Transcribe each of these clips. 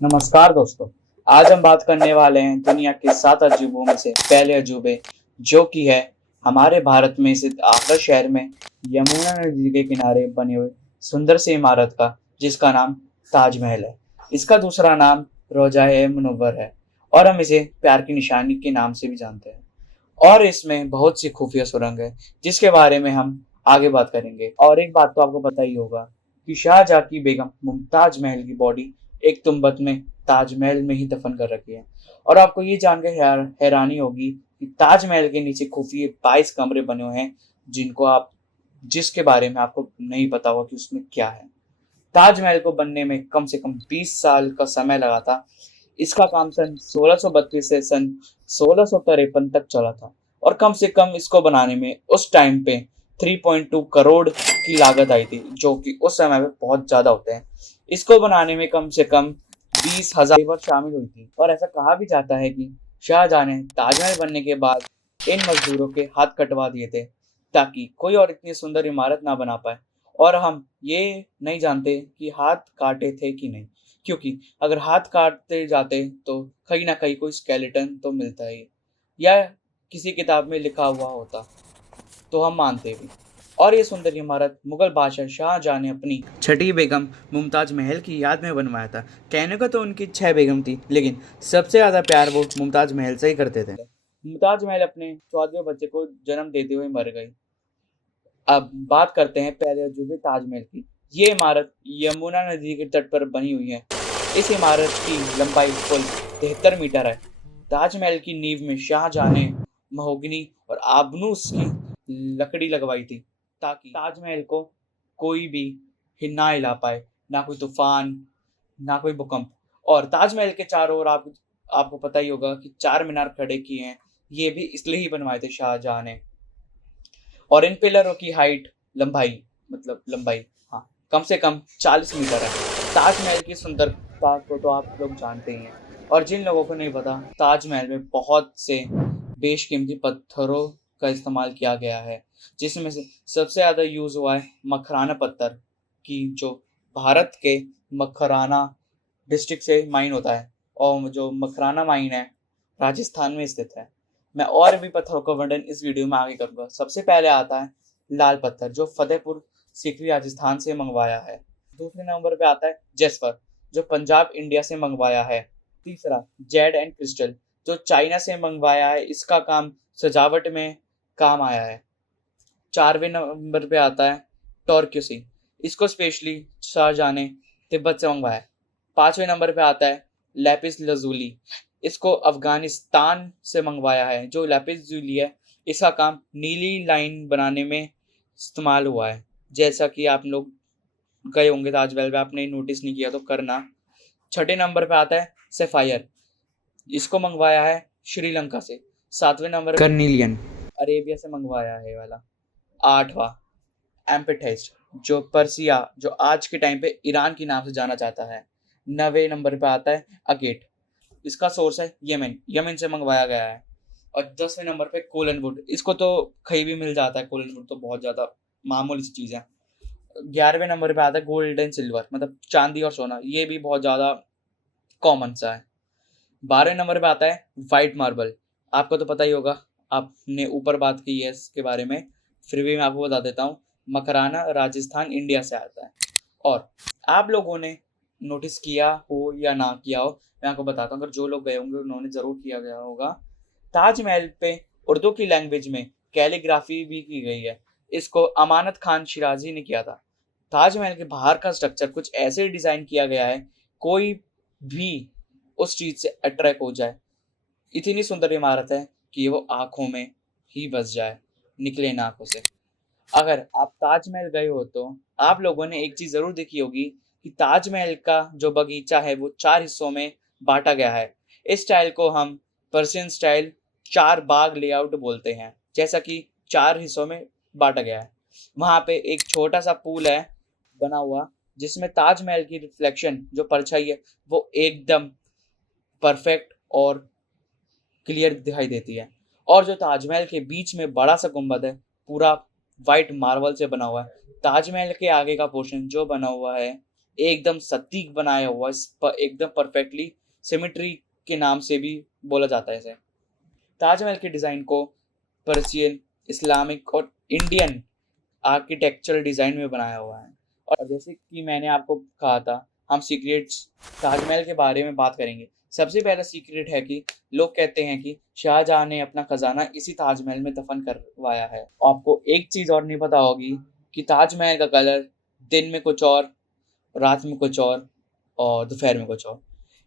नमस्कार दोस्तों। आज हम बात करने वाले हैं दुनिया के 7 अजूबों में से पहले अजूबे, जो कि है हमारे भारत में स्थित आगरा शहर में यमुना नदी के किनारे बने हुए सुंदर सी इमारत का, जिसका नाम ताजमहल है। इसका दूसरा नाम रोज़ाए मुनव्वर है और हम इसे प्यार की निशानी के नाम से भी जानते हैं। और इसमें बहुत सी खुफिया सुरंग है, जिसके बारे में हम आगे बात करेंगे। और एक बात तो आपको पता ही होगा कि शाहजहाँ की बेगम मुमताज महल की बॉडी एक तुंबत में ताजमहल में ही दफन कर रखी है। और आपको ये जानकर हैरानी होगी कि ताजमहल के नीचे खुफिया 22 कमरे बने हुए हैं, जिसके बारे में आपको नहीं पता होगा कि उसमें क्या है। ताजमहल को बनने में कम से कम 20 साल का समय लगा था। इसका काम सन 1632 से सन 1653 तक चला था और कम से कम इसको बनाने में उस टाइम पे 3.2 करोड़ की लागत आई थी, जो कि उस समय में बहुत ज्यादा होते हैं। इसको बनाने में कम से कम 20,000 लेबर शामिल हुई थी और ऐसा कहा भी जाता है कि शाहजहां ने ताजमहल बनने के बाद इन मजदूरों के हाथ कटवा दिए थे, ताकि कोई और इतनी सुंदर इमारत ना बना पाए। और हम ये नहीं जानते कि हाथ काटे थे कि नहीं, क्योंकि अगर हाथ काटते जाते तो कहीं ना कहीं कोई स्केलेटन तो मिलता ही, या किसी किताब में लिखा हुआ होता तो हम मानते भी। और ये सुंदर इमारत मुगल बादशाह शाहजहां ने अपनी छठी बेगम मुमताज महल की याद में बनवाया था। कहने को तो उनकी 6 बेगम थी, लेकिन सबसे ज्यादा प्यार वो मुमताज महल से ही करते थे। मुमताज महल अपने 14वें बच्चे को जन्म देते हुए मर गई। अब बात करते हैं पहले अजूबे ताजमहल की। ये इमारत यमुना नदी के तट पर बनी हुई है। इस इमारत की लंबाई कुल 73 मीटर है। ताजमहल की नींव में शाहजहां ने महोगनी और आबनूस की लकड़ी लगवाई थी, ताकि ताजमहल को कोई भी ना हिला पाए, ना कोई तूफान, ना कोई भूकंप। और ताजमहल के चारों ओर आपको पता ही होगा कि 4 मीनार खड़े किए हैं। ये भी इसलिए ही बनवाए थे शाहजहां ने। और इन पिलरों की हाइट, लंबाई, हाँ, कम से कम 40 मीटर है। ताजमहल की सुंदरता को तो आप लोग जानते ही हैं। और जिन लोगों को नहीं पता, ताजमहल में बहुत से बेशकीमती पत्थरों का इस्तेमाल किया गया है, जिसमें से सबसे ज़्यादा यूज़ हुआ है मखराना पत्थर की, जो भारत के मखराना डिस्ट्रिक्ट से माइन होता है। और जो मखराना माइन है, राजस्थान में स्थित है। मैं और भी पत्थरों का वर्णन इस वीडियो में आगे करूंगा। सबसे पहले आता है लाल पत्थर, जो फतेहपुर सीकरी राजस्थान से मंगवाया है। दूसरे नंबर पे आता है जैस्पर, जो पंजाब इंडिया से मंगवाया है। तीसरा जेड एंड क्रिस्टल, जो चाइना से मंगवाया है। इसका काम सजावट में काम आया है। 4वें नंबर पे आता है टॉर्क्यूसी, इसको स्पेशली शाहजहां ने तिब्बत से मंगवाया है। 5वें नंबर पे आता है लैपिस लजूली, इसको अफगानिस्तान से मंगवाया है। जो लैपिस लजूली है, इसका काम नीली लाइन बनाने में इस्तेमाल हुआ है। जैसा कि आप लोग गए होंगे ताजमहल पे, आपने नोटिस नहीं किया तो करना। 6ठे नंबर पे आता है सेफायर, इसको मंगवाया है श्रीलंका से। 7वें नंबर कर्निलियन, अरेबिया से मंगवाया है वाला। 8वां एम्पेथाइस्ट, जो पर्सिया, जो आज के टाइम पे ईरान के नाम से जाना जाता है। 9वें नंबर पे आता है अगेट, इसका सोर्स है यमन से मंगवाया गया है। और 10वें नंबर पे कोलन वुड, इसको तो कहीं भी मिल जाता है। कोलन वुड तो बहुत ज़्यादा मामूली सी चीज़ है। 11वें नंबर पे आता है गोल्ड एंड सिल्वर, मतलब चांदी और सोना, ये भी बहुत ज़्यादा कॉमन सा है। 12वें नंबर पे आता है वाइट मार्बल, आपको तो पता ही होगा, आपने ऊपर बात की है इसके बारे में, फिर भी मैं आपको बता देता हूँ। मकराना राजस्थान इंडिया से आता है। और आप लोगों ने नोटिस किया हो या ना किया हो, मैं आपको बताता हूँ। अगर जो लोग गए होंगे उन्होंने ज़रूर किया गया होगा। ताजमहल पे उर्दू की लैंग्वेज में कैलीग्राफी भी की गई है। इसको अमानत खान शिराजी ने किया था। ताजमहल के बाहर का स्ट्रक्चर कुछ ऐसे डिज़ाइन किया गया है, कोई भी उस चीज़ से अट्रैक्ट हो जाए। इतनी सुंदर इमारत है कि वो आंखों में ही बस जाए, निकले ना आंखों से। अगर आप ताजमहल गए हो तो आप लोगों ने एक चीज़ ज़रूर देखी होगी कि ताजमहल का जो बगीचा है वो 4 हिस्सों में बांटा गया है। इस स्टाइल को हम पर्शियन स्टाइल 4 बाग लेआउट बोलते हैं, जैसा कि 4 हिस्सों में बांटा गया है। वहाँ पे एक छोटा सा पूल है बना हुआ, जिसमें ताजमहल की रिफ्लेक्शन, जो परछाई है, वो एकदम परफेक्ट और क्लियर दिखाई देती है। और जो ताजमहल के बीच में बड़ा सा गुंबद है, पूरा वाइट मार्बल से बना हुआ है। ताजमहल के आगे का पोर्शन जो बना हुआ है, एकदम सटीक बनाया हुआ, एकदम परफेक्टली सिमेट्री के नाम से भी बोला जाता है इसे। ताजमहल के डिज़ाइन को पर्शियन, इस्लामिक और इंडियन आर्किटेक्चरल डिज़ाइन में बनाया हुआ है। और जैसे कि मैंने आपको कहा था, हम सीक्रेट्स ताजमहल के बारे में बात करेंगे। सबसे पहला सीक्रेट है कि लोग कहते हैं कि शाहजहां ने अपना खजाना इसी ताजमहल में दफन करवाया है। आपको एक चीज़ और नहीं पता होगी कि ताजमहल का कलर दिन में कुछ और, रात में कुछ और दोपहर में कुछ और।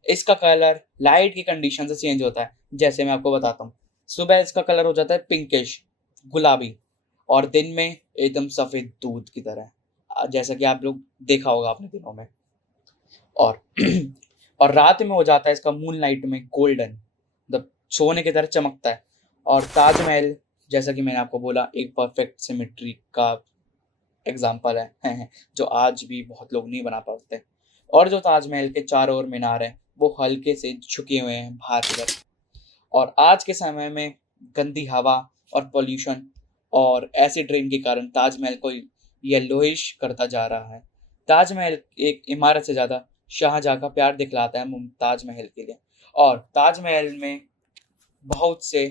इसका कलर लाइट की कंडीशन से चेंज होता है। जैसे मैं आपको बताता हूँ, सुबह इसका कलर हो जाता है पिंकिश, गुलाबी, और दिन में एकदम सफ़ेद दूध की तरह, जैसा कि आप लोग देखा होगा अपने दिनों में। और और रात में हो जाता है इसका मून लाइट में गोल्डन, मतलब सोने की तरह चमकता है। और ताजमहल, जैसा कि मैंने आपको बोला, एक परफेक्ट सिमेट्री का एग्जाम्पल है जो आज भी बहुत लोग नहीं बना पाते। और जो ताजमहल के चारों ओर मीनार हैं वो हल्के से झुके हुए हैं बाहर की तरफ। और आज के समय में गंदी हवा और पोल्यूशन और एसिड रेन के कारण ताजमहल को येलोइश करता जा रहा है। ताजमहल एक इमारत से ज़्यादा शाहजहाँ का प्यार दिखलाता है मुमताज महल के लिए। और ताजमहल में बहुत से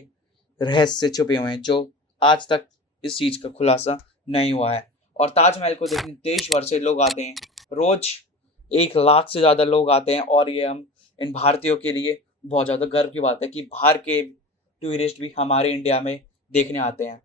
रहस्य छुपे हुए हैं जो आज तक इस चीज़ का खुलासा नहीं हुआ है। और ताजमहल को देखने देश भर से लोग आते हैं, रोज 1 लाख से ज़्यादा लोग आते हैं। और ये हम इन भारतीयों के लिए बहुत ज़्यादा गर्व की बात है कि बाहर के टूरिस्ट भी हमारे इंडिया में देखने आते हैं।